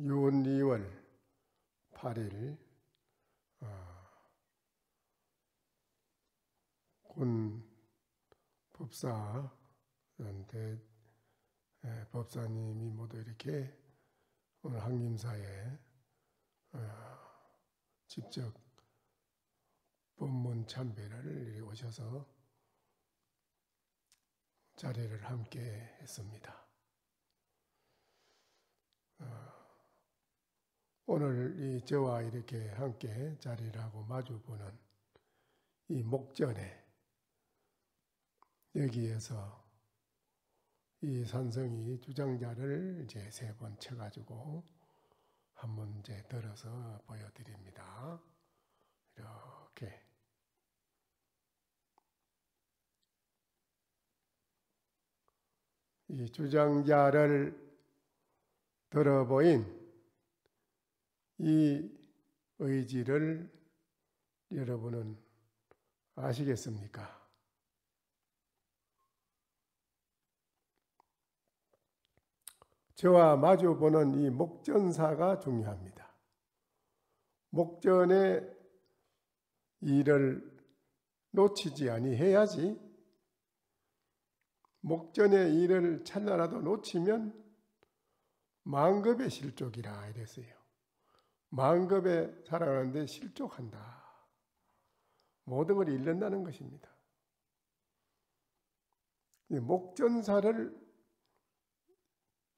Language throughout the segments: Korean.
유월 2월 8일 군 법사한테 법사님이 모두 이렇게 오늘 항림사에 직접 법문 참배를 오셔서 자리를 함께 했습니다. 오늘 이 저와 이렇게 함께 자리를 하고 마주보는 이 목전에 여기에서 이 산성이 주장자를 이제 3번 쳐가지고 한번 이제 들어서 보여드립니다. 이렇게. 이 주장자를 들어보인 이 의지를 여러분은 아시겠습니까? 저와 마주보는 이 목전사가 중요합니다. 목전의 일을 놓치지 아니해야지. 목전의 일을 찰나라도 놓치면 만급의 실족이라 이랬어요. 만급에 살아가는데 실족한다. 모든 걸 잃는다는 것입니다. 이 목전사를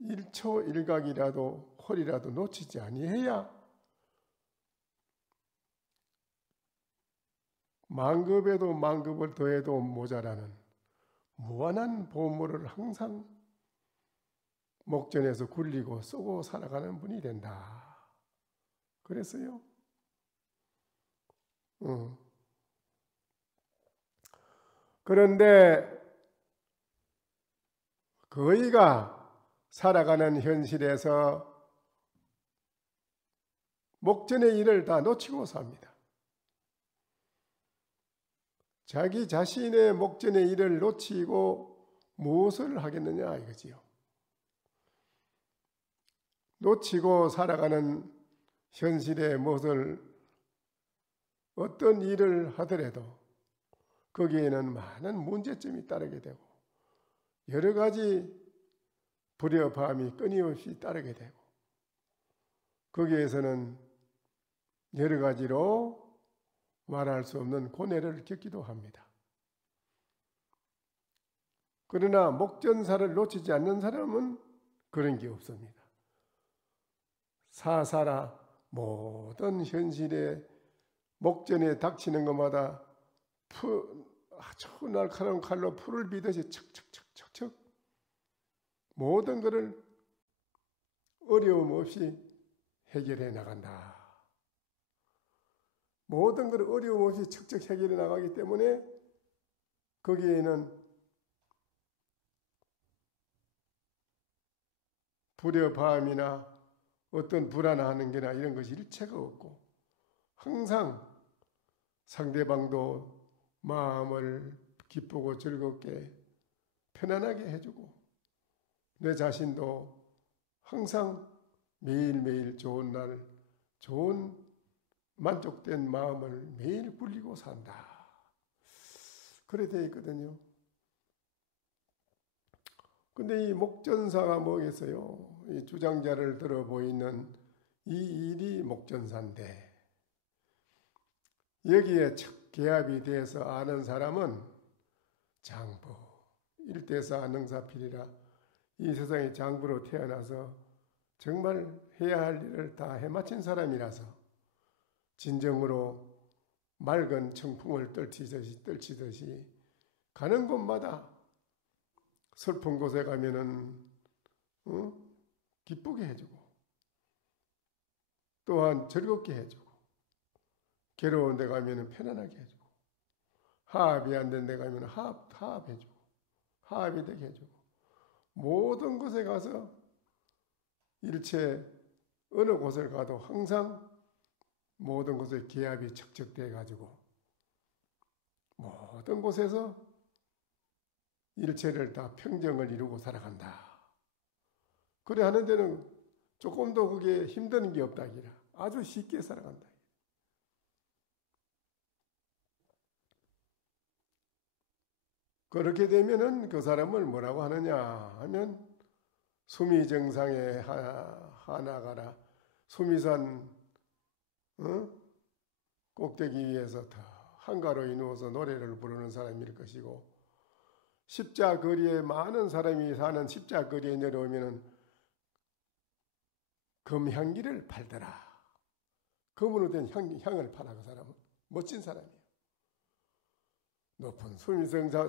1초 1각이라도 홀이라도 놓치지 아니해야 만급에도 만급을 더해도 모자라는 무한한 보물을 항상 목전에서 굴리고 쏘고 살아가는 분이 된다. 그랬어요. 그런데 거의가 살아가는 현실에서 목전의 일을 다 놓치고 삽니다. 자기 자신의 목전의 일을 놓치고 무엇을 하겠느냐 이거지요. 놓치고 살아가는 현실의 무엇을 어떤 일을 하더라도 거기에는 많은 문제점이 따르게 되고 여러 가지 불협화음이 끊임없이 따르게 되고 거기에서는 여러 가지로 말할 수 없는 고뇌를 겪기도 합니다. 그러나 목전사를 놓치지 않는 사람은 그런 게 없습니다. 사사라 모든 현실에 목전에 닥치는 것마다 아주 날카로운 칼로 풀을 비듯이 척척척척척 모든 것을 어려움 없이 해결해 나간다. 모든 것을 어려움 없이 척척 해결해 나가기 때문에 거기에는 불협화음이나 어떤 불안하는 게나 이런 것이 일체가 없고 항상 상대방도 마음을 기쁘고 즐겁게 편안하게 해주고 내 자신도 항상 매일매일 좋은 날 좋은 만족된 마음을 매일 굴리고 산다. 그래 되어 있거든요. 근데 이 목전사가 뭐겠어요? 이 주장자를 들어 보이는 이 일이 목전사인데 여기에 첫 개합이 돼서 아는 사람은 장부, 일대사 능사필이라 이 세상에 장부로 태어나서 정말 해야 할 일을 다 해마친 사람이라서 진정으로 맑은 청풍을 떨치듯이 가는 곳마다 슬픈 곳에 가면은 기쁘게 해주고 또한 즐겁게 해주고 괴로운 데 가면은 편안하게 해주고 화합이 안 된 데 가면은 화합해주고 화합이 되게 해주고 모든 곳에 가서 일체 어느 곳을 가도 항상 모든 곳에 기합이 척척돼 가지고 모든 곳에서 일체를 다 평정을 이루고 살아간다. 그래 하는 데는 조금도 그게 힘든 게 없다기라. 아주 쉽게 살아간다. 그렇게 되면은 그 사람을 뭐라고 하느냐 하면 수미정상에 하나가라. 수미산 꼭대기 위에서 더 한가로이 누워서 노래를 부르는 사람일 것이고, 십자거리에 많은 사람이 사는 십자거리에 내려오면은 금향기를 팔더라. 금으로 된 향을 팔아. 그 사람은 멋진 사람이에요. 높은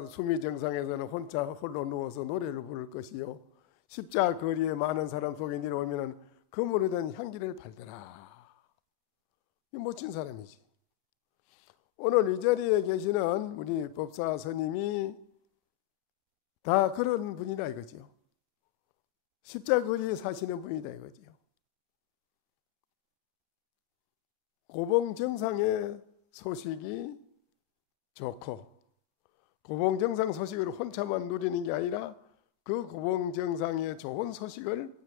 수미정상에서는 혼자 홀로 누워서 노래를 부를 것이요, 십자거리에 많은 사람 속에 내려오면은 금으로 된 향기를 팔더라. 이 멋진 사람이지. 오늘 이 자리에 계시는 우리 법사 스님이 다 그런 분이다 이거지요. 십자거리에 사시는 분이다 이거지요. 고봉정상의 소식이 좋고, 고봉정상 소식을 혼자만 누리는 게 아니라 그 고봉정상의 좋은 소식을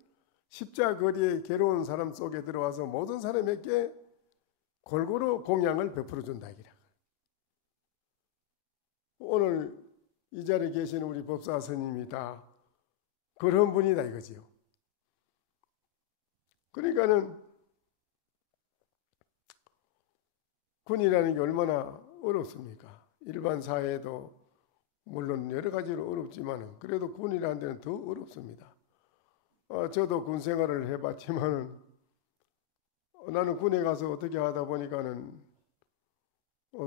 십자거리에 괴로운 사람 속에 들어와서 모든 사람에게 골고루 공양을 베풀어 준다 이기라. 오늘 이 자리에 계시는 우리 법사 스님이 다 그런 분이다 이거지요. 그러니까는 군이라는 게 얼마나 어렵습니까? 일반 사회에도 물론 여러 가지로 어렵지만 그래도 군이라는 데는 더 어렵습니다. 저도 군 생활을 해봤지만은 나는 군에 가서 어떻게 하다 보니까는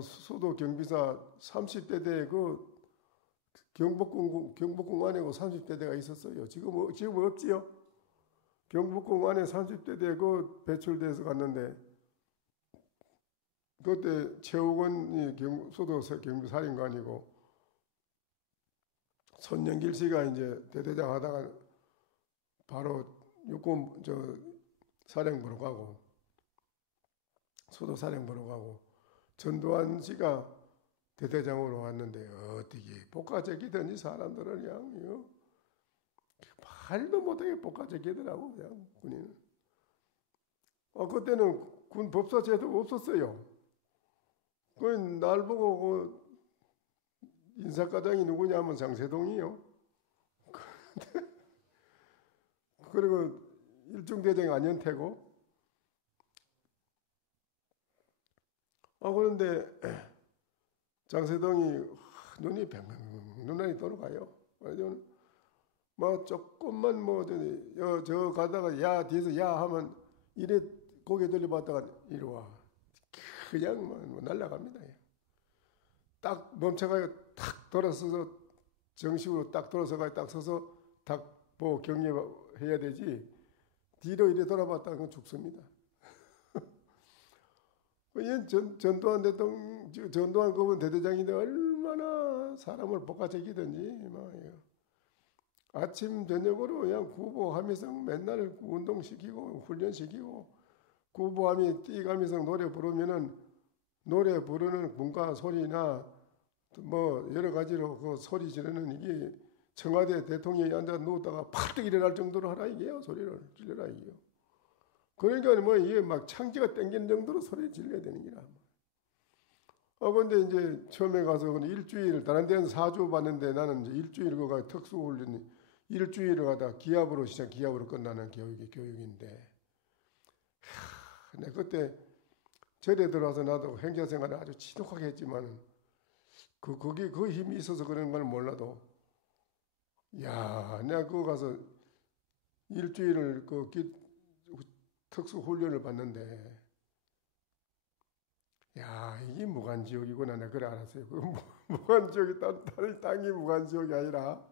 수도 경비사 30대대 그 경복궁 안에 30대대가 있었어요. 지금 없지요? 경복궁 안에 30대대 그 배출돼서 갔는데, 그때 최욱원이 수도 경비사령관이고 손영길 씨가 이제 대대장 하다가 바로 육군 사령부로 가고 수도 사령부로 가고, 전두환 씨가 대대장으로 왔는데 어떻게 복가적이더니 사람들을 그냥 말도 못하게 복가적이더라고 그냥 군인은. 그때는 군 법사 제도가 없었어요. 날 보고 인사과장이 누구냐 하면 장세동이요. 그리고 일중대장 안현태고. 그런데 장세동이 눈이 눈알이 돌아가요. 뭐 조금만 저 가다가 야 뒤에서 야 하면 이래 고개 돌려봤다가 이리 와. 그냥 뭐 날아갑니다. 딱 멈춰가지고 탁 돌아서서 정식으로 딱 돌아서가 딱 서서 딱 보고 격려해야 되지, 뒤로 이래 돌아봤다가 그건 죽습니다. 전두환 대통령, 전두환 그분 대대장인데 얼마나 사람을 볶아제기든지 아침 저녁으로 그냥 구보하면서 맨날 운동시키고 훈련시키고, 구보하며 뛰가면서 노래 부르면은 노래 부르는 문과 소리나 뭐 여러 가지로 그 소리 지르는 이게 청와대 대통령이 앉아 누웠다가 팍 일어날 정도로 하라 이게요. 소리를 질러라 이게요. 그러니까 뭐 이게 막 창기가 땡기는 정도로 소리 질러야 되는 기라. 근데 이제 처음에 가서 일주일, 다른 데는 4주 봤는데 나는 이제 일주일 그가 특수훈련 일주일을 가다 기합으로 끝나는 교육인데, 근데 그때 절에 들어와서 나도 행자생활을 아주 지독하게 했지만 거기 그 힘이 있어서 그런 걸 몰라도, 야, 내가 그거 가서 일주일을 특수 훈련을 받는데, 야, 이게 무간지옥이구나. 내가 그래 알았어요. 그 무간지옥이 다른 땅이 무간지옥이 아니라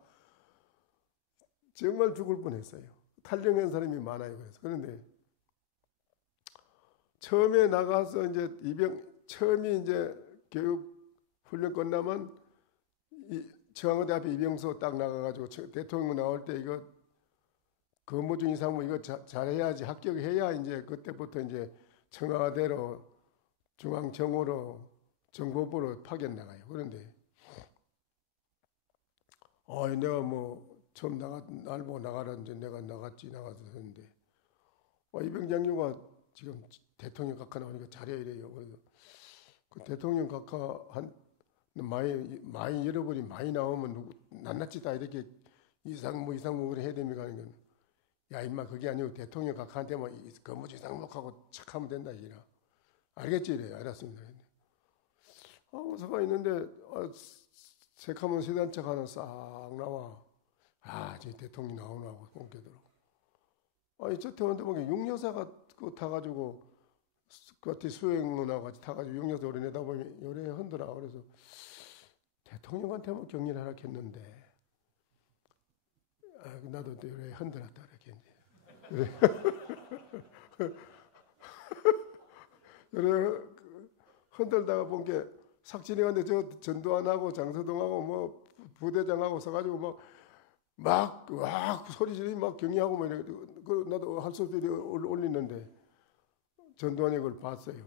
정말 죽을 뻔했어요. 탈영한 사람이 많아요. 그런데 처음에 나가서 이제 처음에 이제 교육 훈련 끝나면 청와대 앞에 입영소 딱 나가가지고 대통령 나올 때 이거 근무중 이상무 이거 잘해야지, 합격해야 이제 그때부터 이제 청와대로 중앙정으로 정보부로 파견 나가요. 그런데 내가 뭐 처음 날 보고 나가라 이제 내가 나가서 했는데 이병장교가 지금 대통령 각하 나오니까 잘해 이래요. 그래서 그 대통령 각하 한 많이 여러분이 많이 나오면 낱낱이 다 이렇게 이상 그래 해야 됩니까? 하는 건 야 임마 그게 아니고 대통령 각하한테만 근무지 상록하고 착하면 된다 이라. 알겠지 이래. 알았습니다. 의사가 있는데 새카만 세단책 하나 싹 나와. 저 대통령 나오나 하고 옮겨들어. 저 태원대 보니까 육여사가 그거 타가지고 그 수행문하고 같이 타가지고 육여사 오래 내다 보면 요래 흔들어. 그래서 대통령한테만 격리를 하라 했는데 나도 또 요래 흔들었다 이렇게 이제. 요래 흔들다가 본 게 삭진이 갔는데 저 전두환하고 장서동하고 뭐 부대장하고 서가지고 막 소리 지르고 막 격리하고 뭐 이래. 나도 할 수 없이 올리는데 전두환이 그걸 봤어요.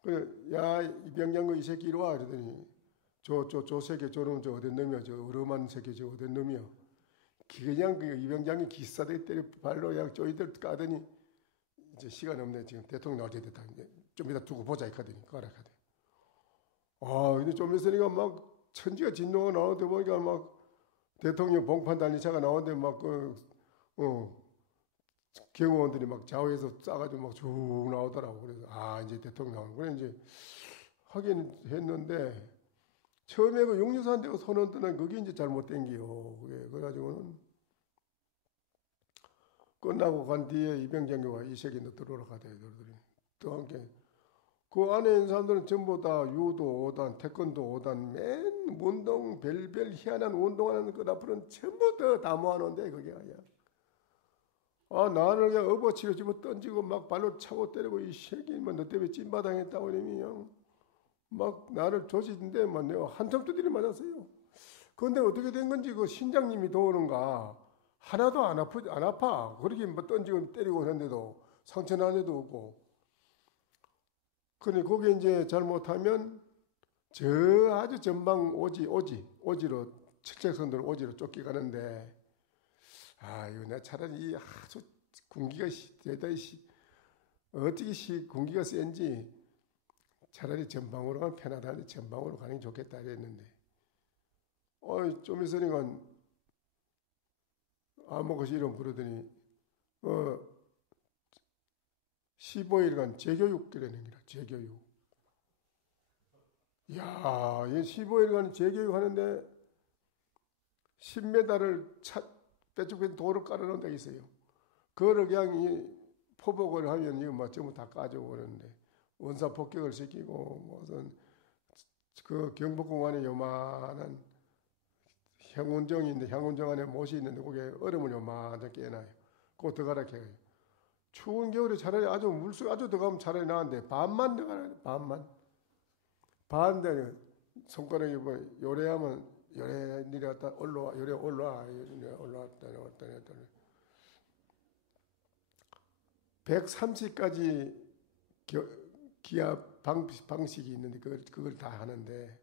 그래, 야 이병장군 이 새끼 이리 와 그러더니 저 새끼 저놈 저 어딘 놈이야 저 어름한 새끼 저 어딘 놈이야. 그냥 그 이병장이 기사대 때려 발로 그냥 쪼이들 까더니 이제 시간 없네 지금 대통령 나올 때 됐다. 이제 좀 이따 두고 보자 이카더니 가라카대. 근데 좀 있으니까 막 천지가 진동가 나오는데 보니까 막 대통령 봉판 단리차가 나오는데 막 경호원들이 막 좌우에서 싸가지고 막 쭉 나오더라고. 그래서 이제 대통령 나오는 그래 이제 하긴 했는데 처음에 그 육류사한테 손을 뜨는 그게 이제 잘못된 기요. 그래가지고는 끝나고 간 뒤에 이병장교가 이 새끼 너 들어오라 가대. 또 함께 그 안에 있는 사람들은 전부 다 유도 5단, 태권도 5단, 맨 운동 별별 희한한 운동하는 것 앞으로는 전부 다 모아놓은데 그게 아니야. 나를 그냥 업어치고 집어 던지고 막 발로 차고 때리고 이 새끼 너 때문에 찐바당했다고 그러면 막 나를 조지는데 막 내가 한참 두드려 맞았어요. 그런데 어떻게 된 건지 그 신장님이 도우는가 하나도 안 아파. 그렇게 뭐 던지고 때리고 그랬는데도 상처 난 애도 없고. 그런데 거기에 이제 잘못하면 저 아주 전방 오지로 칠책선들 오지로 쫓겨가는데 이거 나 차라리 아주 군기가 대단히 어떻게 군기가 센지 차라리 전방으로 가면 편하다니 전방으로 가는 게 좋겠다 이랬는데 좀 있으니까 아무것이 이름 부르더니 15일간 재교육 그러는 거라. 재교육. 이야, 15일간 재교육 하는데 10m를 빼죽빼죽 돌을 깔아놓은 데가 있어요. 그거를 그냥 이 포복을 하면 이거 막 전부 다 까지고 그러는데 원사 폭격을 시키고 무슨 그 경복궁 안에 요만한 향운정인데 향운정 안에 못이 있는데 거기에 얼음을 요만하게 깨놔요. 그거 들어가라 해요. 추운 겨울에 차라리 아주 물속 아주 들어가면 차라리 나은데 반만 들어가라. 반대 손가락에 뭐 요래하면 요래 내려갔다 올라와 요래 올라왔다 내려왔다 130가지 기압 방식이 있는데 그걸 다 하는데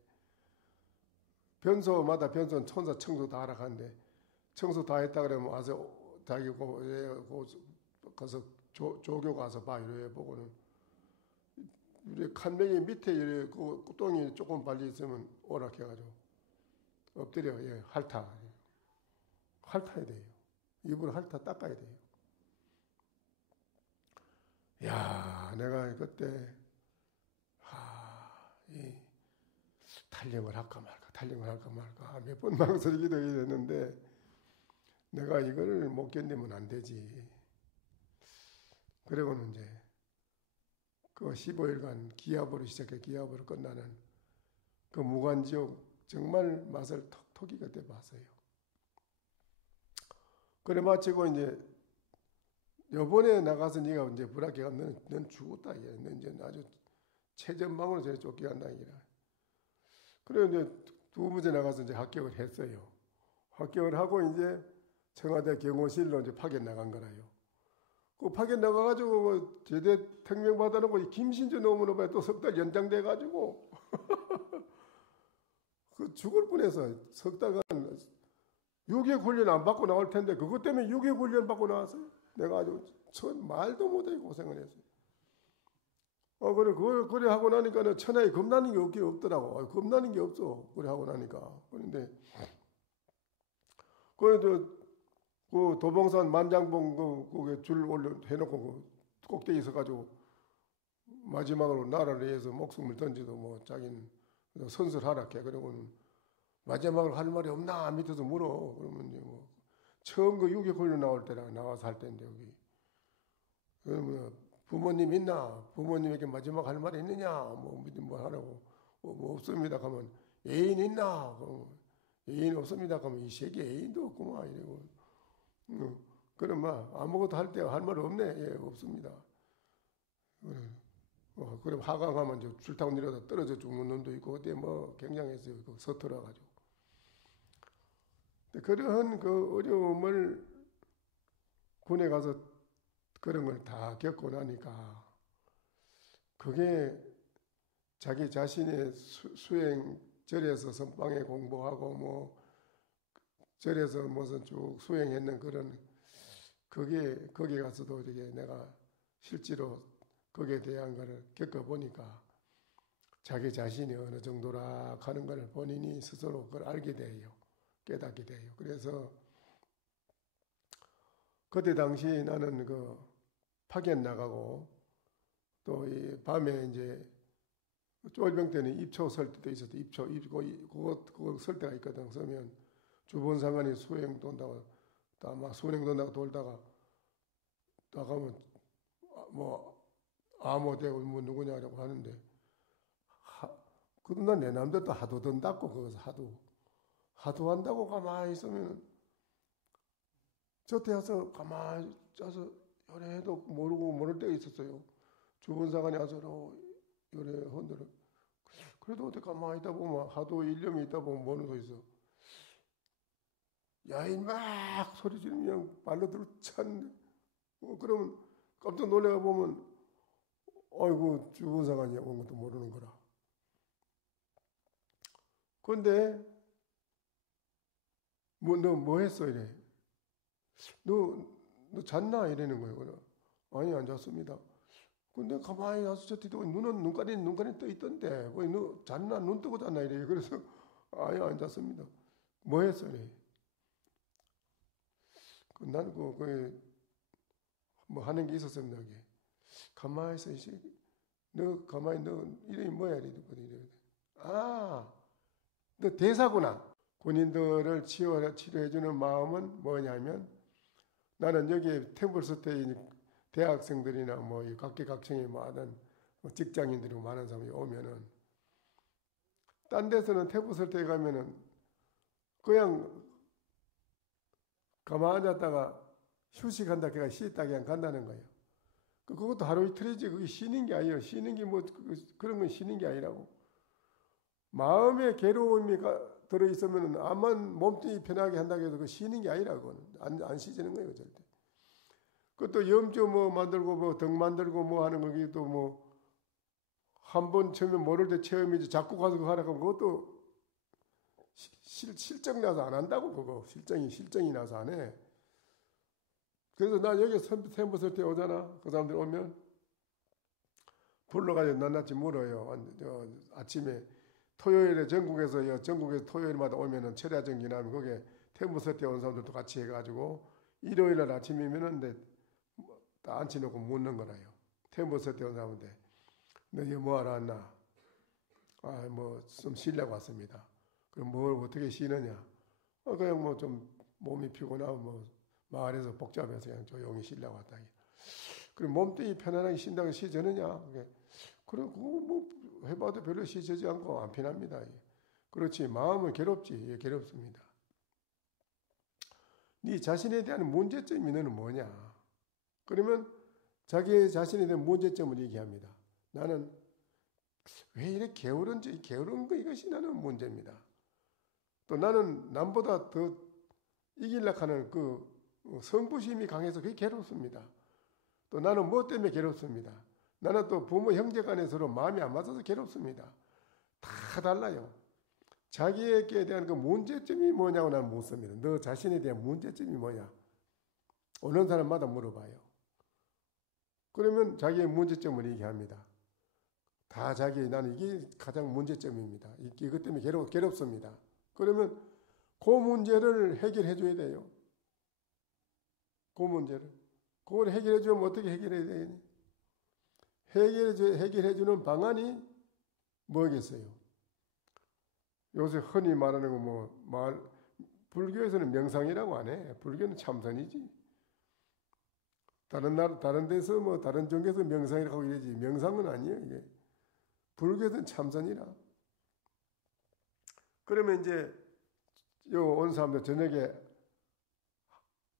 변소마다 변소는 천사 청소 다 하라 하는데 청소 다 했다 그러면 와서 자기 가서 조교 가서 봐 이래 보고는 우리 칸뱅이 밑에 이래 그 똥이 조금 발리 있으면 오락해가지고 엎드려 핥아야 돼요. 입으로 핥아 닦아야 돼요. 야 내가 그때 이 탈령을 할까 말까 몇 번 망설이기도 했는데 내가 이거를 못 견디면 안 되지. 그리고는 이제 그 15일간 기압으로 시작해 기압으로 끝나는 그 무간지옥 정말 맛을 톡톡히 그때 봤어요. 그래 마치고 이제 요번에 나가서 네가 이제 불합격가 넌 죽었다. 넌 이제 아주 최전방으로 저리 쫓겨간다. 그래 이제 두 번째 나가서 이제 합격을 했어요. 합격을 하고 이제 청와대 경호실로 이제 파견 나간 거라요. 그 파견 나가가지고 제대 특명 받아놓고 김신주 노무노에 또 석 달 연장돼가지고 그 죽을 뻔해서 석 달간 6개 훈련 안 받고 나올 텐데 그것 때문에 6개 훈련 받고 나왔어요. 내가 아주 말도 못하게 고생을 했어요. 그래 하고 나니까 천하에 겁나는 게 없긴 없더라고. 겁나는 게 없어. 그래 하고 나니까. 그런데, 그 도봉산 만장봉 그게 줄 올려 해놓고 그 꼭대기 있어가지고 마지막으로 나라를 위해서 목숨을 던지도 뭐 자기는 선설하라 해. 그러고는 마지막으로 할 말이 없나 밑에서 물어. 그러면 이제 뭐 처음 그 유교 훈련 나올 때라 나와서 할 때인데 여기. 그러면 부모님 있나? 부모님에게 마지막 할 말이 있느냐? 뭐 하라고. 뭐 없습니다. 하면 애인 있나? 애인 없습니다. 하면 이 세계 애인도 없구만 이러고. 그럼 아무것도 할 때 할 말 없네. 예, 없습니다. 그럼 하강하면 줄 타고 내려다 떨어져 죽는 놈도 있고 그때 뭐 굉장했어요. 서툴러 가지고. 그런 그 어려움을 군에 가서 그런 걸 다 겪고 나니까 그게 자기 자신의 수행 절에서 선방에 공부하고 뭐 절에서 무슨 쭉 수행했는 그런 그게 거기 가서도 이게 내가 실제로 거기에 대한 것을 겪어보니까 자기 자신이 어느 정도라 하는 것을 본인이 스스로 그걸 알게 돼요. 깨닫게 돼요. 그래서 그때 당시 나는 그 파견 나가고 또 이 밤에 이제 쫄병 때는 입초 설 때도 있었어. 입초 그거 설 때가 있거든. 서면 주본 상관이 수행 돈다고 막 수행 돈다고 돌다가 나가면 뭐 아무 되고 뭐 누구냐라고 하는데 그도 난 내 남들도 하도 든다고 거기서 하도 한다고 가만히 있으면 저때 와서 가만히 짜서 요래도 모르고 모를 때가 있었어요. 주본 상관이 와서 요래 흔들어. 그래도 어떻게 가만히 있다 보면 하도 일념이 있다 보면 모르는 거 있어. 야이 막 소리 지르면 발로 들어 찬. 그러면 깜짝 놀래가 보면 아이고 주본 상관이 온 것도 모르는 거라. 근데 너 뭐 했어 이래. 너 잤나 이러는 거예요. 아니 안 잤습니다. 근데 가만히 가서 저 뒤도 눈깔이 떠 있던데 너 잤나 눈 뜨고 잤나 이래. 그래서 아니 안 잤습니다. 뭐 했어 이래. 난 뭐 하는 게 있었습니다. 이게 가만히 있어 너 가만히 너 이름이 뭐야 이러거든. 너 대사구나. 군인들을 치료해주는 마음은 뭐냐면 나는 여기 템플스테이 대학생들이나 뭐 각계각층이 많은 직장인들이 많은 사람이 오면은 딴 데서는 템플스테이 가면은 그냥 가만히 앉았다가 휴식한다 그냥 쉬었다 그냥 간다는 거예요. 그것도 하루 이틀이지 그게 쉬는 게 아니에요. 쉬는 게 뭐 그런 건 쉬는 게 아니라고. 마음의 괴로움이 들어있으면 암만 몸뚱이 편하게 한다고 해도 그 쉬는 게 아니라 그거는 안 쉬지는 거예요 절대. 그것도 염주 뭐 만들고 뭐 등 만들고 뭐 하는 거기 또 뭐 한 번 처음에 모를 때 체험이지 자꾸 가서 그거 하라고 하면 그것도 실정 나서 안 한다고 그거 실정이 나서 안 해. 그래서 나 여기 템버 쓸 때 오잖아. 그 사람들 오면 불러가지고 낱낱이 물어요. 아침에 토요일에 전국에서 토요일마다 오면은 철야정 기나면 거기에 템버스 때 온 사람들도 같이 해가지고 일요일날 아침이면은 다 앉혀놓고 묻는 거라요. 템버스 때 온 사람한테 너 이거 뭐 하러 왔나? 뭐 좀 쉬려고 왔습니다. 그럼 뭘 어떻게 쉬느냐? 그냥 뭐 좀 몸이 피곤하고 뭐 마을에서 복잡해서 그냥 조용히 쉬려고 왔다. 그럼 몸뚱이 편안하게 쉰다고 쉬저느냐? 그리고 뭐 해봐도 별로 쉬지 않고 안 편합니다. 그렇지 마음은 괴롭지. 괴롭습니다. 네 자신에 대한 문제점이 너는 뭐냐? 그러면 자기 자신에 대한 문제점을 얘기합니다. 나는 왜 이렇게 게으른지 게으른 거 이것이 나는 문제입니다. 또 나는 남보다 더 이기려고 하는 그 성부심이 강해서 그게 괴롭습니다. 또 나는 뭐 때문에 괴롭습니다. 나는 또 부모 형제 간에 서로 마음이 안 맞아서 괴롭습니다. 다 달라요. 자기에게 대한 그 문제점이 뭐냐고 나는 묻습니다. 너 자신에 대한 문제점이 뭐냐? 오는 사람마다 물어봐요. 그러면 자기의 문제점을 얘기합니다. 다 나는 이게 가장 문제점입니다. 이것 때문에 괴롭습니다. 그러면 그 문제를 해결해 줘야 돼요. 그 문제를. 그걸 해결해 주면 어떻게 해결해야 되겠니? 해결해 주는 방안이 뭐겠어요? 요새 흔히 말하는 거 불교에서는 명상이라고 안 해. 불교는 참선이지. 다른 데서 다른 종교에서 명상이라고 하고 이러지. 명상은 아니에요, 이게. 불교에서는 참선이라. 그러면 이제 온 사람들 저녁에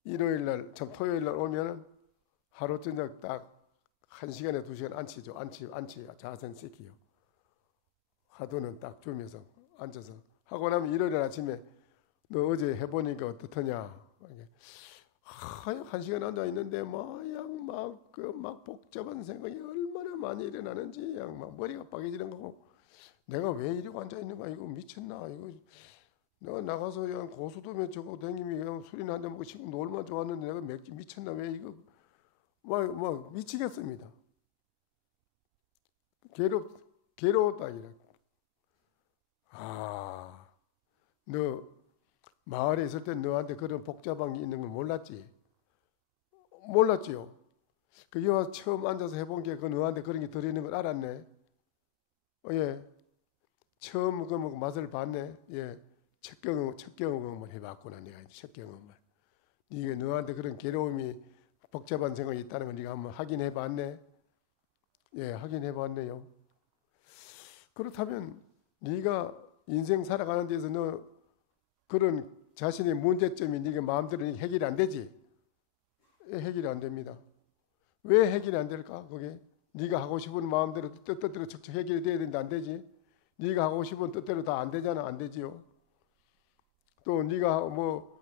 일요일날, 토요일날 오면은 하루 저녁 딱 1시간에 2시간 앉히죠. 앉히 자세는 시키요. 하도는 딱 주면서 앉아서 하고 나면 일요일 아침에 너 어제 해보니까 어떻더냐? 1시간 앉아 있는데 막 복잡한 생각이 얼마나 많이 일어나는지 막 머리가 빠개지는 거고 내가 왜 이러고 앉아 있는 거야? 이거 미쳤나? 이거 내가 나가서 그냥 고수도면 저거 댕기면 그냥 술이나 한잔 먹고 싶으면 얼마나 좋았는데 내가 맥주 미쳤나? 왜 이거 막 미치겠습니다. 괴로웠다 이래. 너 마을에 있을 때 너한테 그런 복잡한 게 있는 걸 몰랐지? 몰랐지요. 그 여와 처음 앉아서 해본 게 그 너한테 그런 게 들어있는 걸 알았네. 예. 처음 그 맛을 봤네. 예. 첫 경험을 해봤구나. 내가 이제 첫 경험을. 네가 너한테 그런 괴로움이 복잡한 생각이 있다는 걸 네가 한번 확인해봤네. 예, 확인해봤네요. 그렇다면 네가 인생 살아가는 데서 너 그런 자신의 문제점이 네가 마음대로 해결이 안 되지? 해결이 안 됩니다. 왜 해결이 안 될까? 그게 네가 하고 싶은 마음대로 뜻대로 척척 해결이 돼야 되는데 안 되지? 네가 하고 싶은 뜻대로 다 안 되잖아. 안 되지요. 또 네가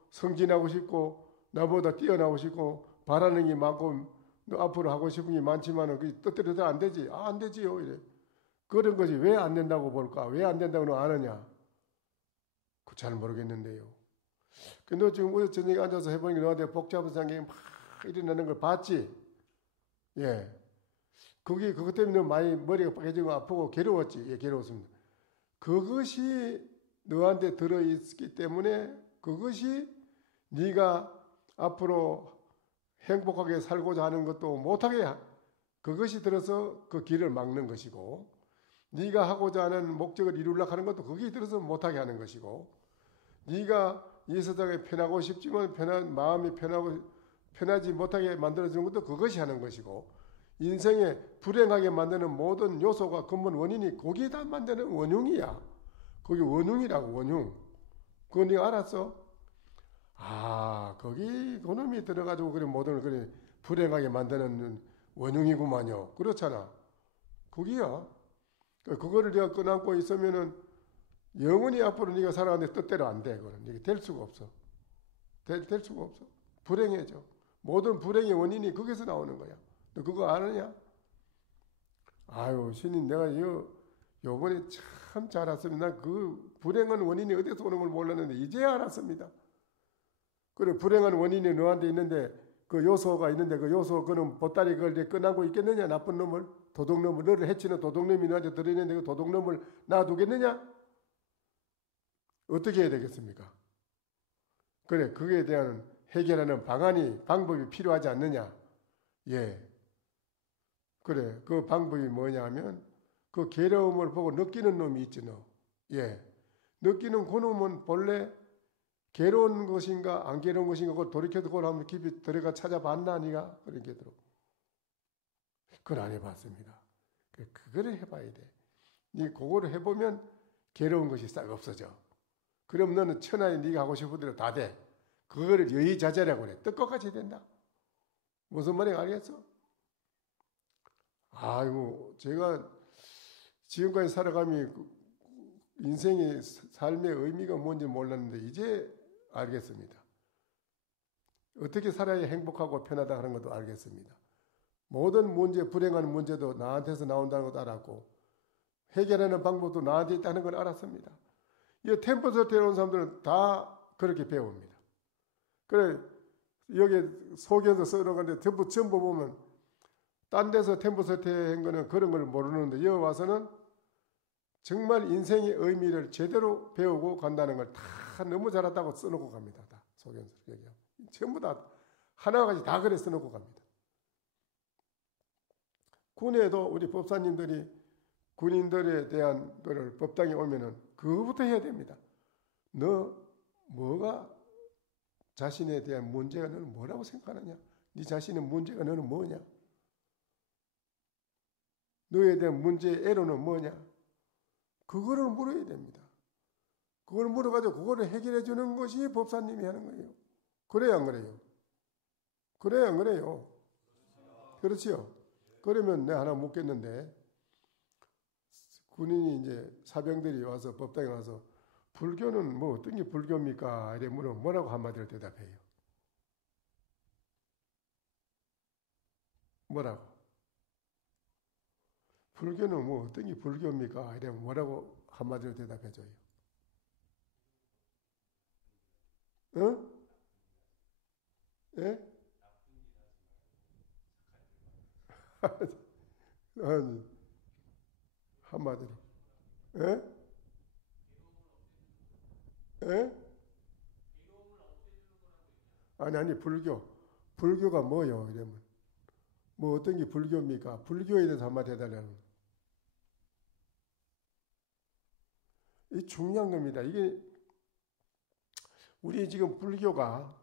성진하고 싶고 나보다 뛰어나고 싶고 바라는 게 많고 너 앞으로 하고 싶은 게 많지만은 그 뜻대로 다 안 되지. 안 되지요. 이래. 그런 것이 왜 안 된다고 볼까? 왜 안 된다고 너 아느냐? 그 잘 모르겠는데요. 너 지금 어제 저녁에 앉아서 해보니까 너한테 복잡한 생각이 막 일어나는 걸 봤지? 예. 그것 때문에 너 많이 머리가 빠개지고 아프고 괴로웠지? 예, 괴로웠습니다. 그것이 너한테 들어있기 때문에 그것이 네가 앞으로 행복하게 살고자 하는 것도 못하게 그것이 들어서 그 길을 막는 것이고 네가 하고자 하는 목적을 이루려고 하는 것도 거기에 들어서 못하게 하는 것이고 네가 이 세상에 편하고 싶지만 마음이 편하지 못하게 만들어주는 것도 그것이 하는 것이고 인생에 불행하게 만드는 모든 요소가 근본 원인이 거기에다 만드는 원흉이야. 거기 원흉이라고 원흉. 그거 네가 알았어? 거기 그놈이 들어가지고 그래 모든 그래 불행하게 만드는 원흉이구만요. 그렇잖아. 거기야. 그거를 네가 끄안고 있으면은 영원히 앞으로 네가 살아가는데 뜻대로 안 돼. 그거는 이게 될 수가 없어. 될 수가 없어. 불행해져. 모든 불행의 원인이 거기서 나오는 거야. 너 그거 아느냐? 신님 내가 요번에 참 잘 알았습니다. 그 불행한 원인이 어디서 오는 걸 몰랐는데 이제 알았습니다. 그래 불행한 원인이 너한테 있는데 그 요소가 있는데 그 요소 그는 보따리 그걸 꺼내고 있겠느냐? 나쁜 놈을 도둑놈을 너를 해치는 도둑놈이 너한테 들어있는데 그 도둑놈을 놔두겠느냐? 어떻게 해야 되겠습니까? 그래 그거에 대한 해결하는 방법이 필요하지 않느냐? 예. 그래 그 방법이 뭐냐 하면 그 괴로움을 보고 느끼는 놈이 있지 너. 예. 느끼는 그 놈은 본래 괴로운 것인가 안 괴로운 것인가 그걸 돌이켜서 그걸 한번 깊이 들어가 찾아봤나 니가? 그렇게 들어. 그걸 안 해봤습니다. 그거를 해봐야 돼. 니 그거를 해보면 괴로운 것이 싹 없어져. 그럼 너는 천하에 네가 하고 싶은 대로 다 돼. 그거를 여의자재라고 그래. 뜻껏같이 된다. 무슨 말인지 알겠어? 제가 지금까지 살아가며 인생의 삶의 의미가 뭔지 몰랐는데 이제 알겠습니다. 어떻게 살아야 행복하고 편하다 하는 것도 알겠습니다. 모든 문제, 불행한 문제도 나한테서 나온다는 것도 알았고 해결하는 방법도 나한테 있다는 걸 알았습니다. 이 템플스테이에 온 사람들은 다 그렇게 배웁니다. 그래 여기 소개서 써놓은 건데 전부 보면 딴 데서 템포서태한 거는 그런 걸 모르는데 여기 와서는 정말 인생의 의미를 제대로 배우고 간다는 걸 다 너무 잘했다고 써놓고 갑니다. 다 소견서 얘기하고 전부 다 하나같이 다 그래 써놓고 갑니다. 군에도 우리 법사님들이 군인들에 대한 거를 법당에 오면은 그거부터 해야 됩니다. 너 뭐가 자신에 대한 문제가 너는 뭐라고 생각하느냐? 네 자신의 문제가 너는 뭐냐? 너에 대한 문제의 애로는 뭐냐? 그거를 물어야 됩니다. 그걸 물어가지고 그거를 해결해 주는 것이 법사님이 하는 거예요. 그래야 안 그래요? 그래야 안 그래요? 그렇지요? 그러면 내가 하나 묻겠는데 군인이 이제 사병들이 와서 법당에 와서 불교는 뭐 어떤 게 불교입니까? 이래 물으면 뭐라고 한마디로 대답해요? 뭐라고? 불교는 뭐 어떤 게 불교입니까? 이러면 뭐라고 한마디로 대답해줘요? 어? 예? 아니, 한마디로. 예? 예? 아니, 불교. 불교가 뭐요? 이러면. 뭐 어떤 게 불교입니까? 불교에 대해서 한마디 해달라는. 이 중요한 겁니다. 이게 우리 지금 불교가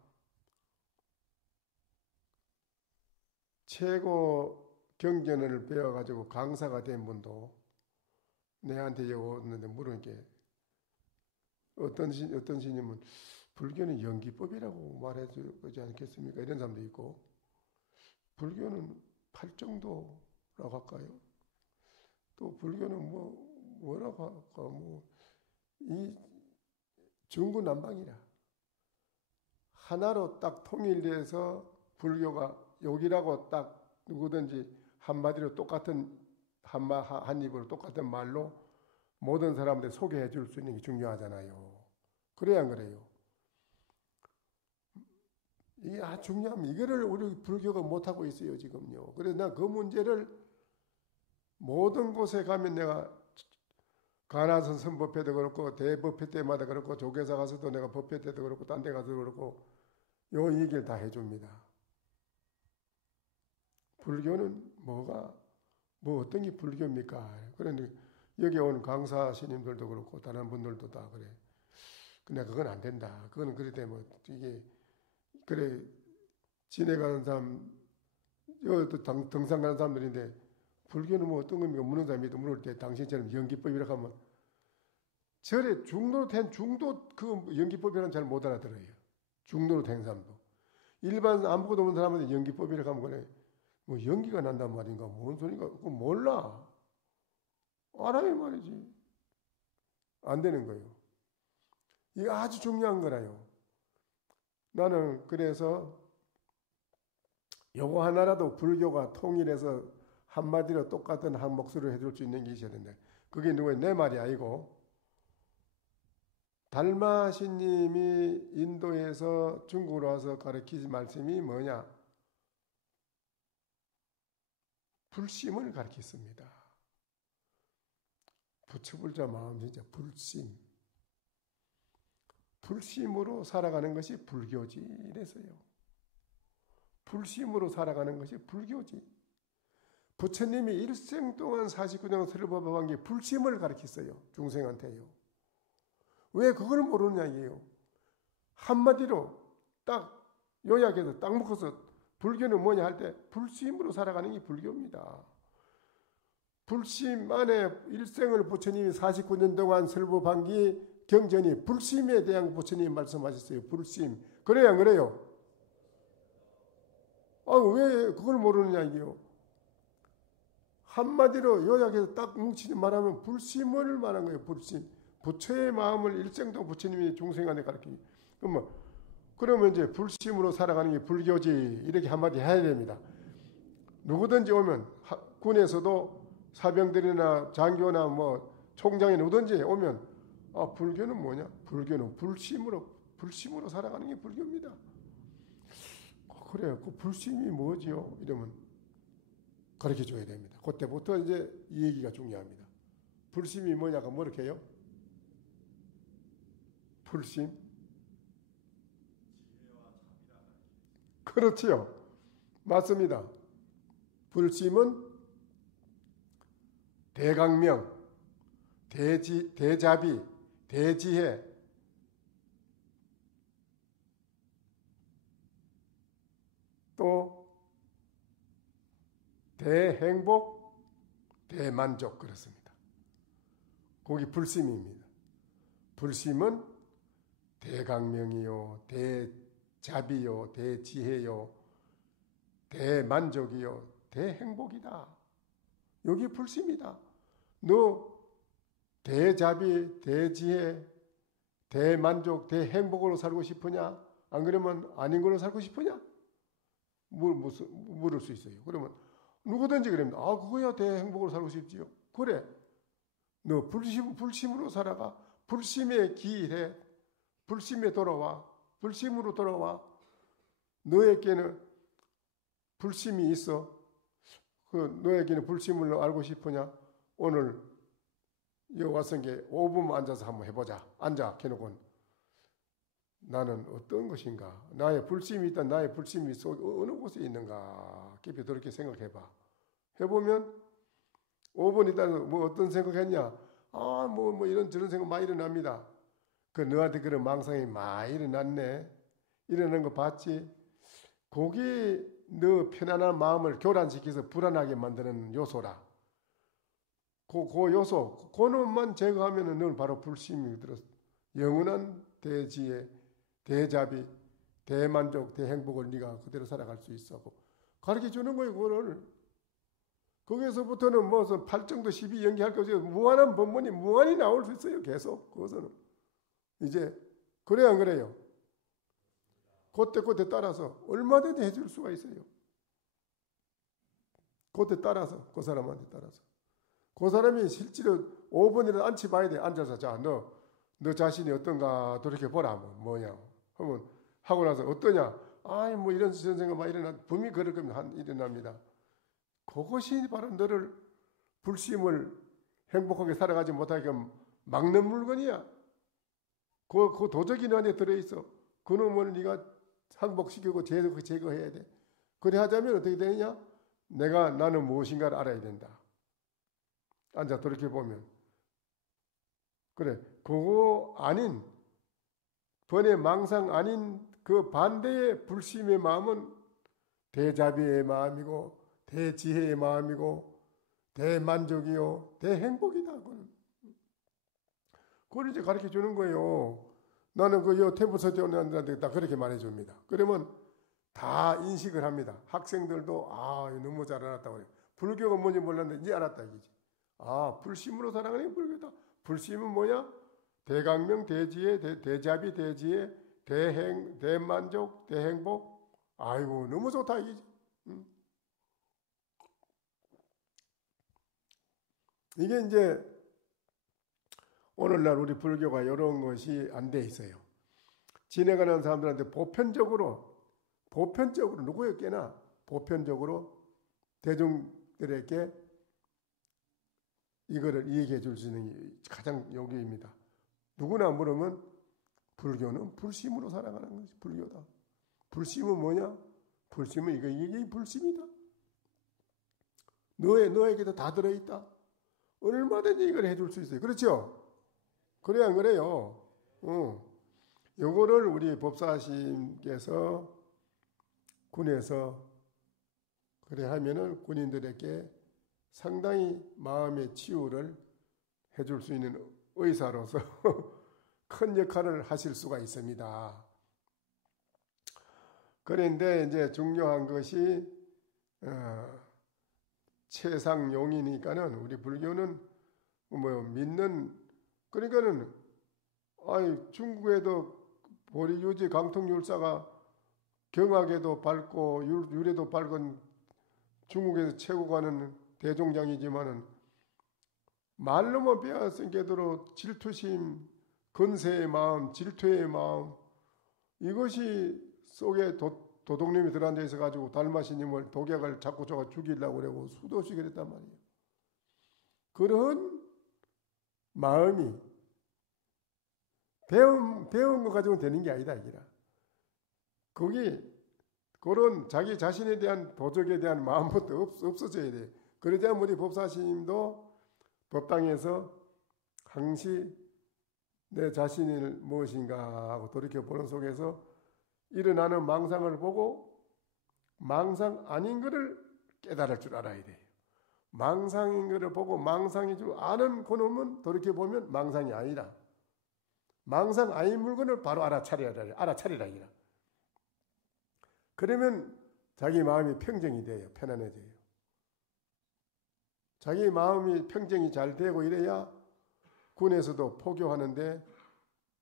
최고 경전을 배워가지고 강사가 된 분도 내한테 오는데 물으니까 어떤 스님은 불교는 연기법이라고 말해주지 않겠습니까? 이런 사람도 있고 불교는 팔정도라고 할까요? 또 불교는 뭐라고 할까? 이 중구난방이라 하나로 딱 통일돼서 불교가 여기라고 딱 누구든지 한마디로 똑같은 한 입으로 똑같은 말로 모든 사람들 소개해 줄 수 있는 게 중요하잖아요. 그래야 안 그래요? 이게 아주 중요합니다. 이거를 우리 불교가 못하고 있어요, 지금요. 그래서 난 그 문제를 모든 곳에 가면 내가 가나선 선법회도 그렇고 대법회 때마다 그렇고 조계사 가서도 내가 법회 때도 그렇고 딴 데 가서도 그렇고 요 얘기를 다 해줍니다. 불교는 뭐 어떤 게 불교입니까? 그런데 여기 온 강사 스님들도 그렇고 다른 분들도 다 그래. 근데 그건 안 된다. 그건 그래 뭐 이게 그래 지내가는 사람 여기 또 등산 가는 사람들인데 불교는 뭐 어떤 겁니까? 묻는 사람이 물을 때 당신처럼 연기법이라고 하면 절에 중도로 된 중도 그 연기법이라는 잘 못 알아들어요. 중도로 된 사람도 일반 아무것도 없는 사람한테 연기법이라고 하면 그래 뭐 연기가 난단 말인가 뭔 소리인가 그거 몰라. 알아야 말이지. 안 되는 거예요. 이게 아주 중요한 거라요. 나는 그래서 요거 하나라도 불교가 통일해서 한마디로 똑같은 한 목소리를 해줄 수 있는 게 있어야 된다. 그게 누구의 내 말이 아니고 달마 스님이 인도에서 중국으로 와서 가르치신 말씀이 뭐냐? 불심을 가르쳤습니다. 부처불자 마음 진짜 불심. 불심으로 살아가는 것이 불교지 이래서요. 불심으로 살아가는 것이 불교지. 부처님이 일생 동안 49년 설법한 게 불심을 가르쳤어요. 중생한테요. 왜 그걸 모르느냐 이게요. 한마디로 딱 요약해서 딱 묶어서 불교는 뭐냐 할 때 불심으로 살아가는 게 불교입니다. 불심 안에 일생을 부처님이 49년 동안 설법한 게 경전이 불심에 대한 부처님이 말씀하셨어요. 불심. 그래야 안 그래요? 왜 그걸 모르느냐 이게요. 한마디로 요약해서 딱 뭉치지 말하면 불심을 말한 거예요. 불심. 부처의 마음을 일생 동안 부처님이 중생한테 가르치기. 그러면 이제 불심으로 살아가는 게 불교지 이렇게 한마디 해야 됩니다. 누구든지 오면 군에서도 사병들이나 장교나 총장이 누구든지 오면 불교는 뭐냐? 불교는 불심으로 살아가는 게 불교입니다. 그래요. 그 불심이 뭐지요? 이러면 가르쳐 줘야 됩니다. 그때부터 이제 이 얘기가 중요합니다. 불심이 뭐냐가 뭐렇게 해요? 불심? 그렇지요. 맞습니다. 불심은 대강명, 대자비, 대지혜, 또 대행복, 대만족 그렇습니다. 거기 불심입니다. 불심은 대강명이요, 대자비요, 대지혜요, 대만족이요, 대행복이다. 여기 불심이다. 너 대자비, 대지혜, 대만족, 대행복으로 살고 싶으냐? 안 그러면 아닌 걸로 살고 싶으냐? 물을 수 있어요. 그러면 누구든지 그럽니다. 아, 그거야 대행복으로 살고 싶지요. 그래. 너 불심으로 살아가. 불심에 기일해. 불심에 돌아와. 불심으로 돌아와. 너에게는 불심이 있어. 너에게는 불심을 알고 싶으냐? 오늘 여기 왔은 게 5분 앉아서 한번 해보자. 앉아. 해놓고 나는 어떤 것인가? 나의 불심이 있다. 나의 불심이 어느 곳에 있는가? 깊이 그렇게 생각해봐. 해보면 5분 있다 뭐 어떤 생각했냐? 아, 뭐 이런 저런 생각 많이 일어납니다. 너한테 그런 망상이 많이 일어났네. 일어나는 거 봤지? 그게 너 편안한 마음을 교란시켜서 불안하게 만드는 요소라. 그 요소, 그 놈만 제거하면 넌 바로 불심이 들었어. 영원한 대지혜, 대자비, 대만족, 대행복을 네가 그대로 살아갈 수 있어. 가르쳐 주는 거예요, 그거를. 거기서부터는 무슨 8정도 12 연기할 거 없어요. 무한한 법문이 무한히 나올 수 있어요, 계속. 그것은. 이제, 그래야 안 그래요? 그때 따라서 얼마든지 해줄 수가 있어요. 그때 따라서, 그 사람한테 따라서. 그 사람이 실제로 5분이라도 앉혀봐야 돼. 앉아서, 자, 너 자신이 어떤가 돌이켜보라. 뭐냐. 하면, 하고 나서 어떠냐. 아이, 뭐 이런 생각 많이 분명히 그럴 거면 일어납니다. 그것이 바로 너를 불심을 행복하게 살아가지 못하게 막는 물건이야. 그 도적이 너 안에 들어있어. 그 놈을 네가 항복시키고 제거해야 돼. 그래 하자면 어떻게 되느냐? 나는 무엇인가를 알아야 된다. 앉아 돌이켜보면. 그래, 그거 아닌, 번외 망상 아닌 그 반대의 불심의 마음은 대자비의 마음이고, 대지혜의 마음이고, 대만족이요, 대행복이다. 그걸 이제 가르쳐 주는 거예요. 나는 태부서 대원들한테 다 그렇게 말해 줍니다. 그러면 다 인식을 합니다. 학생들도 너무 잘 알았다고 그래요. 불교가 뭔지 몰랐는데 이제 알았다 이거지. 불심으로 살아가는 게 불교다. 불심은 뭐냐? 대강명, 대지혜, 대자비, 대지혜, 대만족, 대행복. 아이고 너무 좋다 이거지. 이게 이제 오늘날 우리 불교가 이런 것이 안 돼 있어요. 지내가는 사람들한테 보편적으로 누구였게나 보편적으로 대중들에게 이거를 얘기해 줄 수 있는 가장 용기입니다. 누구나 물으면 불교는 불심으로 살아가는 것이 불교다. 불심은 뭐냐? 불심은 이게 불심이다. 너에게도 다 들어있다. 얼마든지 이걸 해줄 수 있어요. 그렇죠? 그래 안 그래요? 요거를 우리 법사님께서 군에서 그래 하면은 군인들에게 상당히 마음의 치유를 해줄 수 있는 의사로서 큰 역할을 하실 수가 있습니다. 그런데 이제 중요한 것이 최상용이니까는 우리 불교는 믿는 그러니까는 중국에도 보리유지 강통율사가 경악에도 밝고 율에도 밝은 중국에서 최고 가는 대종장이지만은 말로만 빼앗은 게대로 질투심, 근세의 마음, 질투의 마음 이것이 속에 도둑님이 들어앉아 있어가지고 달마시님을 독약을 자꾸 저가 죽이려고 그러고 수도 없이 그랬단 말이에요. 그런 마음이 배운 거 가지고 되는 게 아니다 이기라. 거기 그런 자기 자신에 대한 도덕에 대한 마음부터 없어져야 돼. 그러지 않으면 우리 법사스님도 법당에서 항시 내 자신이 무엇인가 하고 돌이켜보는 속에서 일어나는 망상을 보고 망상 아닌 것을 깨달을 줄 알아야 돼요. 망상인 것을 보고 망상인 줄 아는 그놈은 돌이켜보면 망상이 아니라 망상 아닌 물건을 바로 알아차리라 이라. 그러면 자기 마음이 평정이 돼요. 편안해져요. 자기 마음이 평정이 잘 되고 이래야 군에서도 포교하는데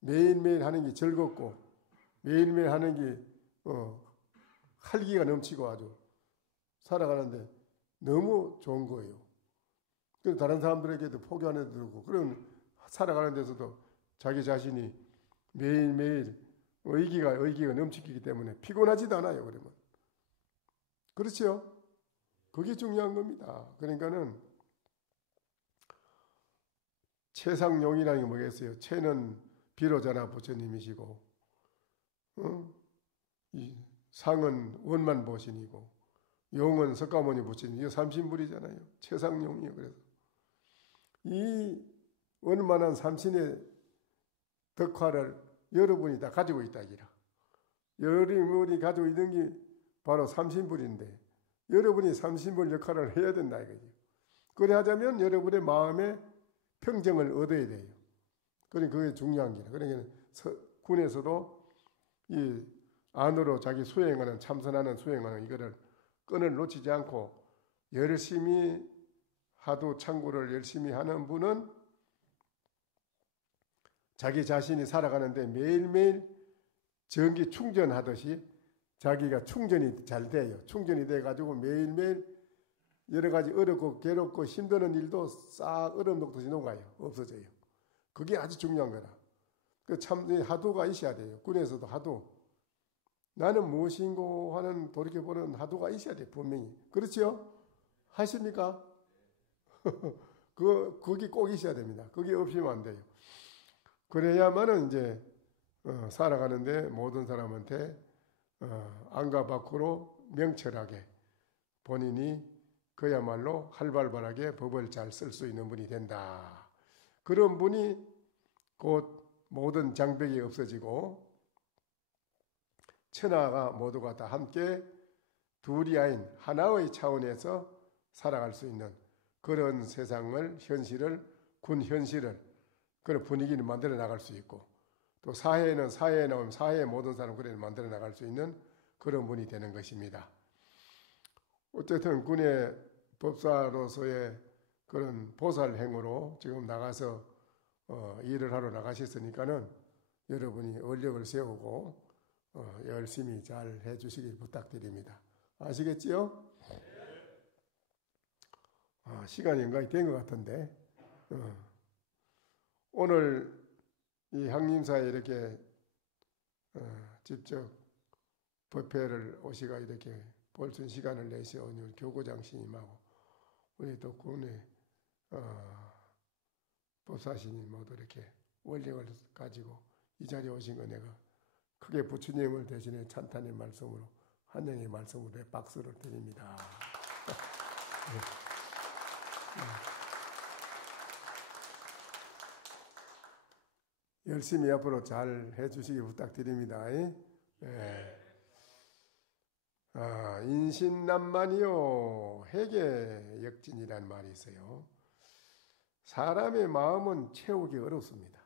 매일매일 하는 게 즐겁고 매일매일 하는 게 활기가 넘치고 아주 살아가는데 너무 좋은 거예요. 그래서 다른 사람들에게도 포교하는 데도 그렇고 그런 살아가는 데서도 자기 자신이 매일매일 의기가 넘치기 때문에 피곤하지도 않아요. 그러면 그렇죠? 그게 중요한 겁니다. 그러니까는 최상용이라는 게 뭐겠어요? 최는 비로자나 부처님이시고 이 상은 원만보신이고 용은 석가모니 부처님. 이거 삼신불이잖아요. 최상용이요. 그래서 이 원만한 삼신의 덕화를 여러분이 다 가지고 있다 이라. 여러분이 가지고 있는 게 바로 삼신불인데 여러분이 삼신불 역할을 해야 된다 이거죠. 그래 하자면 여러분의 마음에 평정을 얻어야 돼요. 그러니까 그게 중요한 거예요. 그러니까 군에서도 이 안으로 자기 수행하는 참선하는 수행하는 이거를 끈을 놓치지 않고 열심히 하도 창구를 열심히 하는 분은 자기 자신이 살아가는데 매일매일 전기 충전하듯이 자기가 충전이 잘 돼요. 충전이 돼가지고 매일매일 여러 가지 어렵고 괴롭고 힘드는 일도 싹 얼음 녹듯이 녹아요. 없어져요. 그게 아주 중요한 거라. 그 참 하도가 있어야 돼요. 군에서도 하도. 나는 무엇인고 하는 돌이켜보는 하도가 있어야 돼요. 분명히. 그렇죠? 하십니까? 그게 꼭 있어야 됩니다. 그게 없으면 안 돼요. 그래야만은 이제 살아가는데 모든 사람한테 안과 밖으로 명철하게 본인이 그야말로 활발하게 법을 잘 쓸 수 있는 분이 된다. 그런 분이 곧 모든 장벽이 없어지고 천하가 모두가 다 함께 둘이 아닌 하나의 차원에서 살아갈 수 있는 그런 세상을 군 현실을 그런 분위기를 만들어 나갈 수 있고 또 사회에는 사회에 나오면 사회의 모든 사람 그래 만들어 나갈 수 있는 그런 분이 되는 것입니다. 어쨌든 군의 법사로서의 그런 보살행으로 지금 나가서 일을 하러 나가셨으니까는 여러분이 원력을 세우고 열심히 잘 해주시길 부탁드립니다. 아시겠지요? 시간이 연간이 된 것 같은데 오늘 이 항림사에 이렇게 직접 법회를 오시가 이렇게 볼 수 있는 시간을 내셔 오늘 교구장 스님하고 우리 또 군의 법사스님 모두 이렇게 원력을 가지고 이 자리에 오신 거 내가 크게 부처님을 대신해 찬탄의 말씀으로 환영의 말씀으로 박수를 드립니다. 열심히 앞으로 잘 해주시기 부탁드립니다. 네. 인신난만이요 해계역진이라는 말이 있어요. 사람의 마음은 채우기 어렵습니다.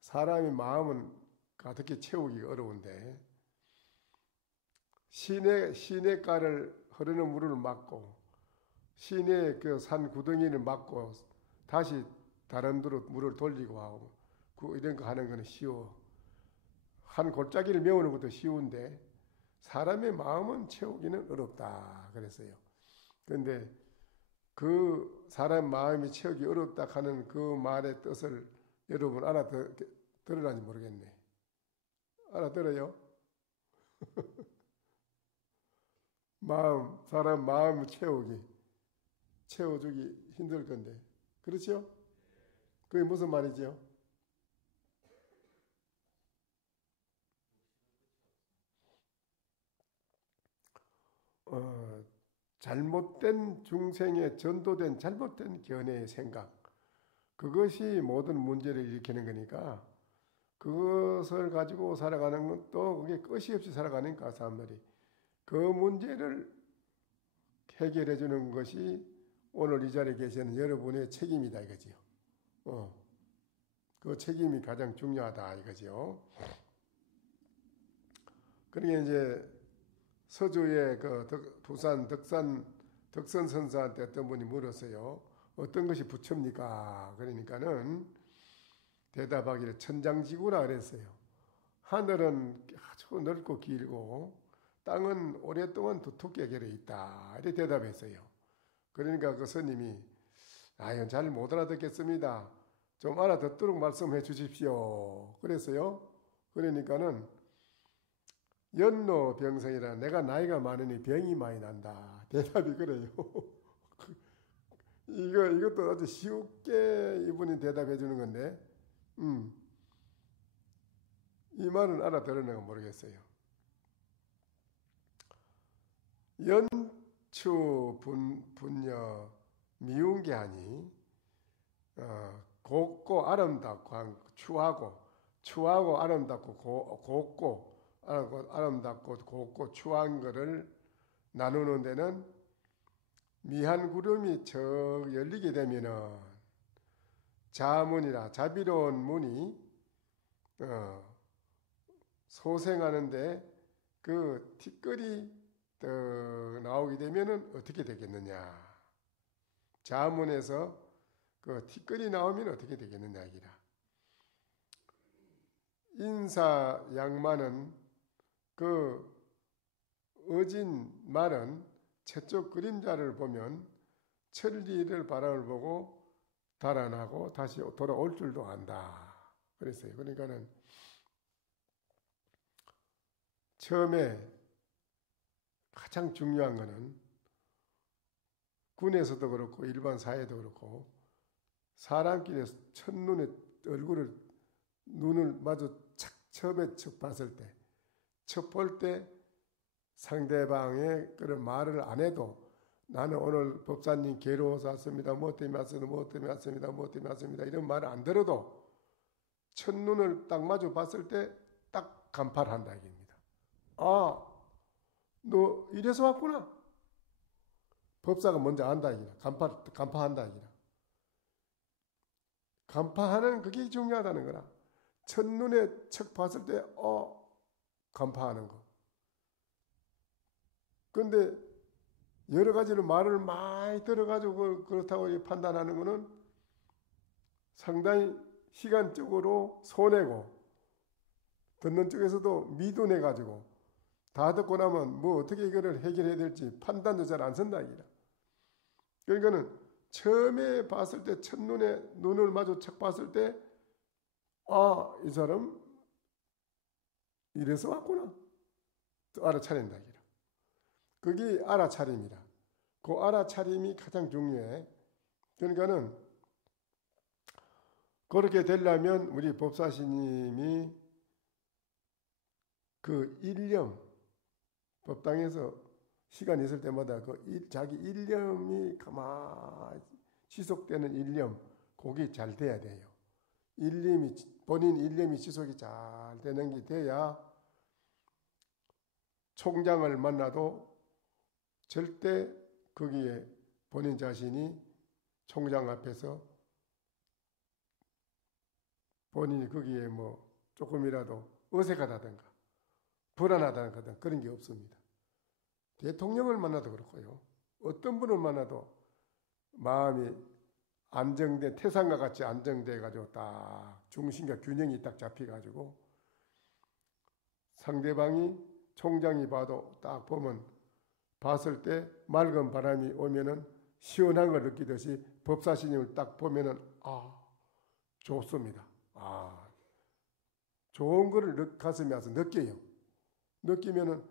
사람의 마음은 가득히 채우기 어려운데 시냇가를 흐르는 물을 막고 시내 그 산 구덩이를 막고 다시 다른 데로 물을 돌리고 하고 이런 거 하는 거는 쉬워. 한 골짜기를 메우는 것도 쉬운데 사람의 마음은 채우기는 어렵다 그랬어요. 그런데 그 사람 마음이 채우기 어렵다 하는 그 말의 뜻을 여러분 알아들으는지 모르겠네. 알아들어요? 사람 마음 채워주기 힘들 건데. 그렇죠? 그게 무슨 말이죠? 어, 잘못된 중생의 전도된 잘못된 견해의 생각. 그것이 모든 문제를 일으키는 거니까 그것을 가지고 살아가는 것도 그게 끝이 없이 살아가니까 사람들이 그 문제를 해결해 주는 것이 오늘 이 자리에 계시는 여러분의 책임이다 이거지요. 어, 그 책임이 가장 중요하다 이거지요. 그러니까 이제 서주의 그 부산 덕선 선사한테 어떤 분이 물었어요. 어떤 것이 부처입니까? 그러니까는 대답하기를 천장지구라 그랬어요. 하늘은 아주 넓고 길고 땅은 오랫동안 두텁게 결여 있다. 이렇게 대답했어요. 그러니까 그 스님이 이건 잘 못 알아듣겠습니다. 좀 알아듣도록 말씀해 주십시오. 그랬어요. 그러니까는 연노병성이라 내가 나이가 많으니 병이 많이 난다. 대답이 그래요. 이것도 아주 쉽게 이분이 대답해 주는 건데, 이 말은 알아들었는가 모르겠어요. 연추 분여 미운 게 아니, 곱고 아름답고 추하고 아름답고 곱고 아름답고 곱고 추한 거를 나누는 데는 미한 구름이 저 열리게 되면은 자문이라 자비로운 문이 소생하는데 그 티끌이 나오게 되면은 어떻게 되겠느냐? 자문에서 그 티끌이 나오면 어떻게 되겠느냐 이기라. 인사 양만은 그 어진 말은 채쪽 그림자를 보면 천리를 바람을 보고 달아나고 다시 돌아올 줄도 안다. 그랬어요. 그러니까는 처음에 가장 중요한 것은 군에서도 그렇고 일반 사회도 그렇고 사람끼리 첫눈에 눈을 마주 처음에 척 봤을 때 첫 볼 때 상대방의 그런 말을 안 해도 나는 오늘 법사님 괴로워서 왔습니다. 뭐 때문에 왔습니다. 뭐 때문에 왔습니다. 뭐 때문에 왔습니다. 이런 말을 안 들어도 첫눈을 딱 마주 봤을 때 딱 간파한다 이겁니다. 너 이래서 왔구나. 법사가 먼저 안다 이기라. 간파한다 이기라. 간파하는 그게 중요하다는 거라. 첫눈에 척 봤을 때 간파하는 거. 근데 여러 가지로 말을 많이 들어가지고 그렇다고 판단하는 거는 상당히 시간적으로 손해고 듣는 쪽에서도 미둔해가지고 다 듣고 나면 뭐 어떻게 이거를 해결해야 될지 판단도 잘 안 선다 이기라. 그러니까는 처음에 봤을 때 첫눈에 눈을 마주 착 봤을 때 이 사람 이래서 왔구나. 또 알아차린다 이기라. 그게 알아차림이라. 그 알아차림이 가장 중요해. 그러니까는 그렇게 되려면 우리 법사시님이 그 일념 법당에서 시간 있을 때마다 자기 일념이 가만히 지속되는 일념 그게 잘 돼야 돼요. 본인 일념이 지속이 잘 되는 게 돼야 총장을 만나도 절대 거기에 본인 자신이 총장 앞에서 본인이 거기에 뭐 조금이라도 어색하다든가 불안하다든가 그런 게 없습니다. 대통령을 만나도 그렇고요. 어떤 분을 만나도 마음이 태산과 같이 안정돼 가지고 딱 중심과 균형이 딱 잡혀 가지고 상대방이 총장이 봐도 딱 보면 봤을 때 맑은 바람이 오면은 시원한 걸 느끼듯이 법사신임을 딱 보면은 좋습니다. 좋은 거를 가슴에 와서 느껴요. 느끼면은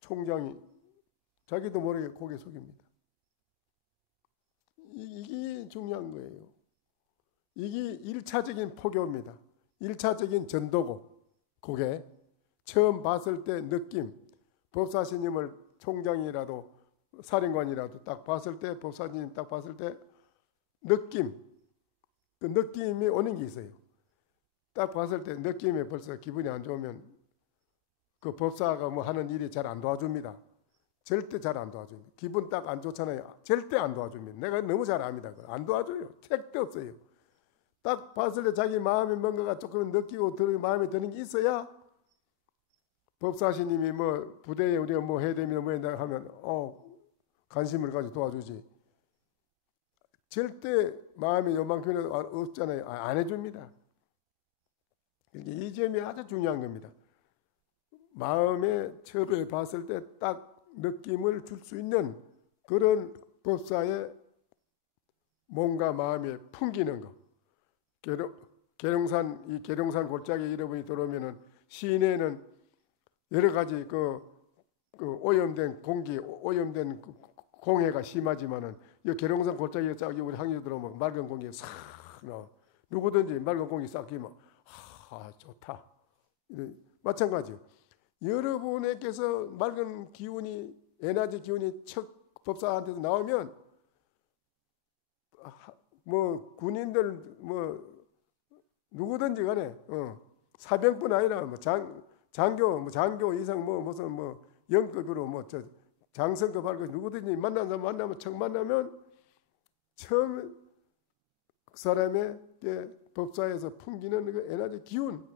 총장이 자기도 모르게 고개 숙입니다. 이게 중요한 거예요. 이게 1차적인 포교입니다. 1차적인 전도고, 그게 처음 봤을 때 느낌, 법사스님을 총장이라도 사령관이라도 딱 봤을 때, 법사스님 딱 봤을 때 느낌, 그 느낌이 오는 게 있어요. 딱 봤을 때 느낌이 벌써 기분이 안 좋으면 그 법사가 뭐 하는 일이 잘 안 도와줍니다. 절대 잘 안 도와줍니다. 기분 딱 안 좋잖아요. 절대 안 도와줍니다. 내가 너무 잘 압니다. 안 도와줘요. 택도 없어요. 딱 봤을 때 자기 마음에 뭔가가 조금 느끼고 마음에 드는 게 있어야 법사시님이 뭐 부대에 우리가 뭐 해야 됩니다. 뭐 해야 하면 관심을 가지고 도와주지. 절대 마음이 요만큼은 없잖아요. 안 해줍니다. 이 점이 아주 중요한 겁니다. 마음에 처음에 봤을 때 딱 느낌을 줄 수 있는 그런 법사의 몸과 마음에 풍기는 거. 계룡산, 이 계룡산 골짜기 여러분이 들어오면은 시내에는 여러 가지 그 오염된 공기, 오염된 공해가 심하지만은 이 계룡산 골짜기에 쫙 우리 항구 들어오면 맑은 공기에 싹 나. 누구든지 맑은 공기 싹 끼면 좋다. 마찬가지요. 여러분에게서 맑은 기운이, 에너지 기운이 척 법사한테서 나오면 뭐 군인들 뭐 누구든지 간에 사병뿐 아니라 뭐 장교 이상 뭐 무슨 뭐 영급으로 뭐 저 장성급 할 것 누구든지 만나면 척 만나면 처음 그 사람에게 법사에서 풍기는 그 에너지 기운,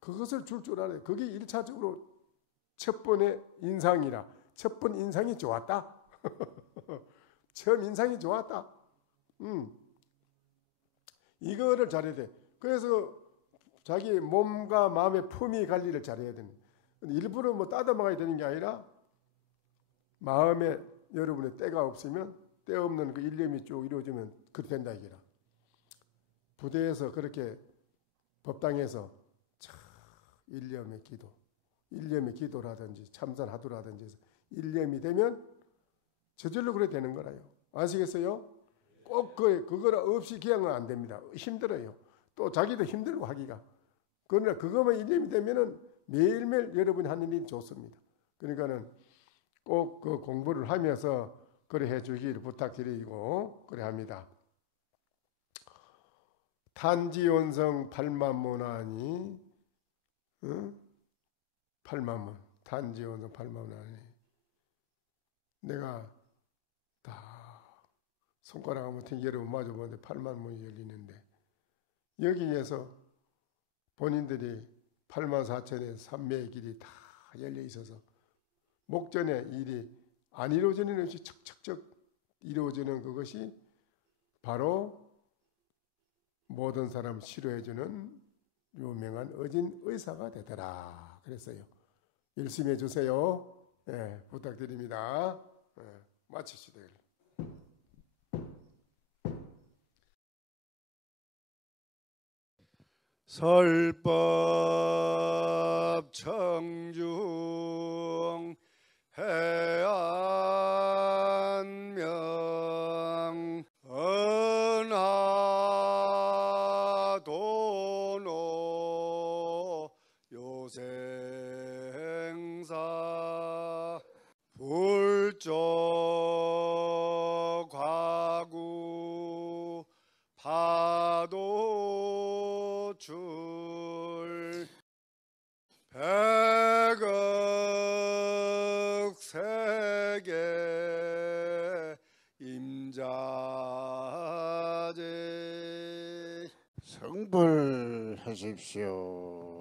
그것을 줄 알아요. 그게 1차적으로 첫 번의 인상이라. 첫 번 인상이 좋았다. 처음 인상이 좋았다. 이거를 잘해야 돼. 그래서 자기 몸과 마음의 품위 관리를 잘해야 되는. 일부러 뭐 따듬어야 되는 게 아니라 마음에 여러분의 때가 없으면 때 없는 그 일념이 쭉 이루어지면 그렇게 된다 이게라. 부대에서 그렇게 법당에서 일념의 기도, 일념의 기도라든지 참선하도라든지 해서 일념이 되면 저절로 그래 되는 거라요. 아시겠어요? 꼭 그거 없이 그냥은 안 됩니다. 힘들어요. 또 자기도 힘들고 하기가. 그러나 그것만 일념이 되면은 매일매일 여러분이 하는 일이 좋습니다. 그러니까는 꼭 그 공부를 하면서 그래 해주기를 부탁드리고 그래 합니다. 탄지원성 8만문하니 8만문 탄지원성 8만문하니 내가 다 손가락 한번 여러분 마주 보는데 8만문이 열리는데 여기에서 본인들이 8만 4천의 삼매의 길이 다 열려 있어서 목전에 일이 안 이루어지는 것이 척척척 이루어지는 그것이 바로 모든 사람 치료해주는 유명한 어진 의사가 되더라 그랬어요. 열심히 해주세요. 네, 부탁드립니다. 네, 마치시다. 설법 청중 해안명 은하도노 요생사 불조 과구 파도줄 백억 세계 임자제 성불하십시오.